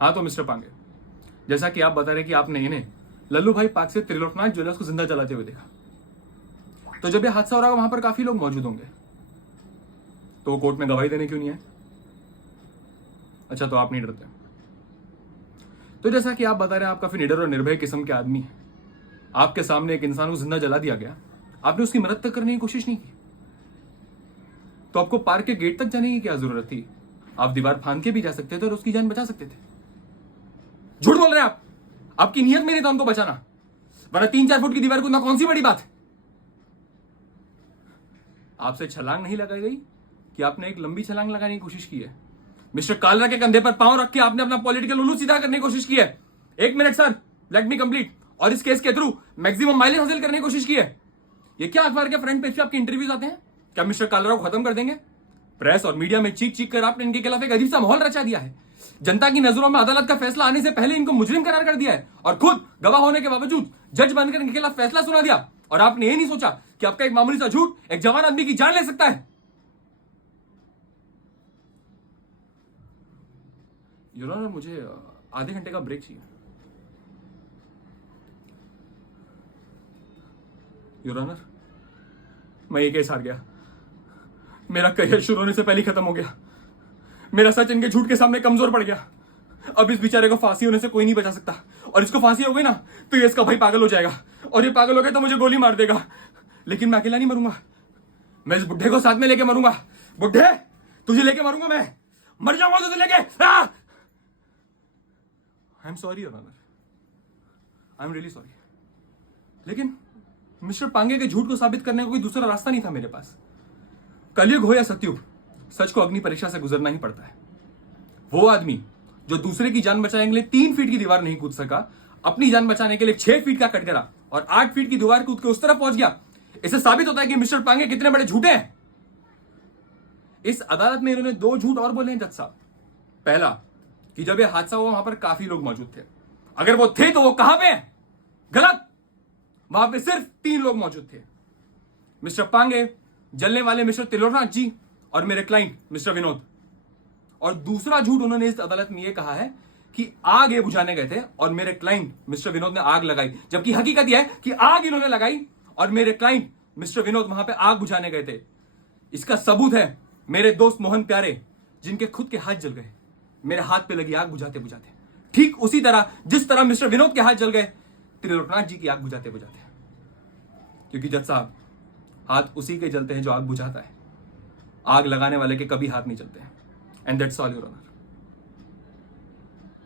हाँ तो मिस्टर पांगे, जैसा कि आप बता रहे कि आपने इन्हें लल्लू भाई पार्क से त्रिलोकनाथ ज्वेलर्स को जिंदा जलाते हुए देखा, तो जब यह हादसा हो रहा वहां पर काफी लोग मौजूद होंगे, तो वो कोर्ट में गवाही देने क्यों नहीं है? अच्छा, तो आप नहीं डरते? तो जैसा कि आप बता रहे हैं आप काफी निडर और निर्भय किस्म के आदमी हैं, आपके सामने एक इंसान को जिंदा जला दिया गया, आपने उसकी मदद तक करने की कोशिश नहीं की, तो आपको पार्क के गेट तक जाने की क्या जरूरत थी? आप दीवार फांद के भी जा सकते थे और उसकी जान बचा सकते थे। झूठ बोल रहे हैं आप, आपकी नीयत में नहीं था उनको बचाना, वरना 3-4 फुट की दीवार कूदना कौन सी बड़ी बात है? आपसे छलांग नहीं लगाई गई कि आपने एक लंबी छलांग लगाने की कोशिश की है? मिस्टर कालरा के कंधे पर पांव रख के आपने अपना पॉलिटिकल उल्लू सीधा करने की कोशिश की है। 1 minute sir, let me complete. और इस केस के थ्रू मैक्सिमम माइलेज हासिल करने की कोशिश की है। ये क्या अखबार के फ्रंट पेज पे आपके इंटरव्यूज आते हैं? क्या मिस्टर कालरा को खत्म कर देंगे? प्रेस और मीडिया में चीख चीख कर आपने इनके खिलाफ एक अजीब सा माहौल रचा दिया है। जनता की नजरों में अदालत का फैसला आने से पहले इनको मुजरिम करार कर दिया है और खुद गवाह होने के बावजूद जज बनकर इनके खिलाफ फैसला सुना दिया। और आपने ये नहीं सोचा कि आपका एक मामूली सा झूठ एक जवान आदमी की जान ले सकता है। योर ऑनर, मुझे आधे घंटे का ब्रेक चाहिए। योर ऑनर, मैं ये केस हार गया। मेरा करियर शुरू होने से पहले खत्म हो गया। मेरा सच इनके झूठ के सामने कमजोर पड़ गया। अब इस बेचारे को फांसी होने से कोई नहीं बचा सकता, और इसको फांसी हो गई ना तो ये इसका भाई पागल हो जाएगा, और ये पागल हो गया तो मुझे गोली मार देगा। लेकिन मैं अकेला नहीं मरूंगा, मैं इस बुढ़े को साथ में लेके मरूंगा। बुढ़े, तुझे लेके मरूंगा, मैं मर जाऊंगा तुझे लेके। I am sorry your honour, I am really sorry. लेकिन मिस्टर पांगे के झूठ को साबित करने का कोई दूसरा रास्ता नहीं था मेरे पास। कलयुग हो या सतयुग, सच को अग्नि परीक्षा से गुजरना ही पड़ता है। वो आदमी जो दूसरे की जान बचाने के लिए 3 फीट की दीवार नहीं कूद सका, अपनी जान बचाने के लिए 6 फीट का कटघरा और 8 फीट की दीवार कूद के उस तरफ पहुंच गया, इससे साबित होता है कि मिस्टर पांगे कितने बड़े झूठे हैं। इस अदालत में इन्होंने 2 झूठ और बोले हैं जज साहब। पहला, कि जब यह हादसा हुआ वहां पर काफी लोग मौजूद थे। अगर वो थे तो वो कहां पे हैं? गलत, वहां पे सिर्फ 3 लोग मौजूद थे, मिस्टर पांगे, जलने वाले मिस्टर त्रिलोकनाथ जी और मेरे क्लाइंट मिस्टर विनोद। और दूसरा झूठ उन्होंने इस अदालत में यह कहा है कि आग ये बुझाने गए थे और मेरे क्लाइंट मिस्टर विनोद ने आग लगाई, जबकि हकीकत यह है कि आग इन्होंने लगाई और मेरे क्लाइंट मिस्टर विनोद वहां पे आग बुझाने गए थे। इसका सबूत है मेरे दोस्त मोहन प्यारे, जिनके खुद के हाथ जल गए मेरे हाथ पे लगी आग बुझाते बुझाते, ठीक उसी तरह जिस तरह मिस्टर विनोद के हाथ जल गए त्रिलोकनाथ जी की आग बुझाते बुझाते। क्योंकि जज साहब, हाथ उसी के जलते हैं जो आग बुझाता है, आग लगाने वाले के कभी हाथ नहीं चलते हैं। And that's all your honour.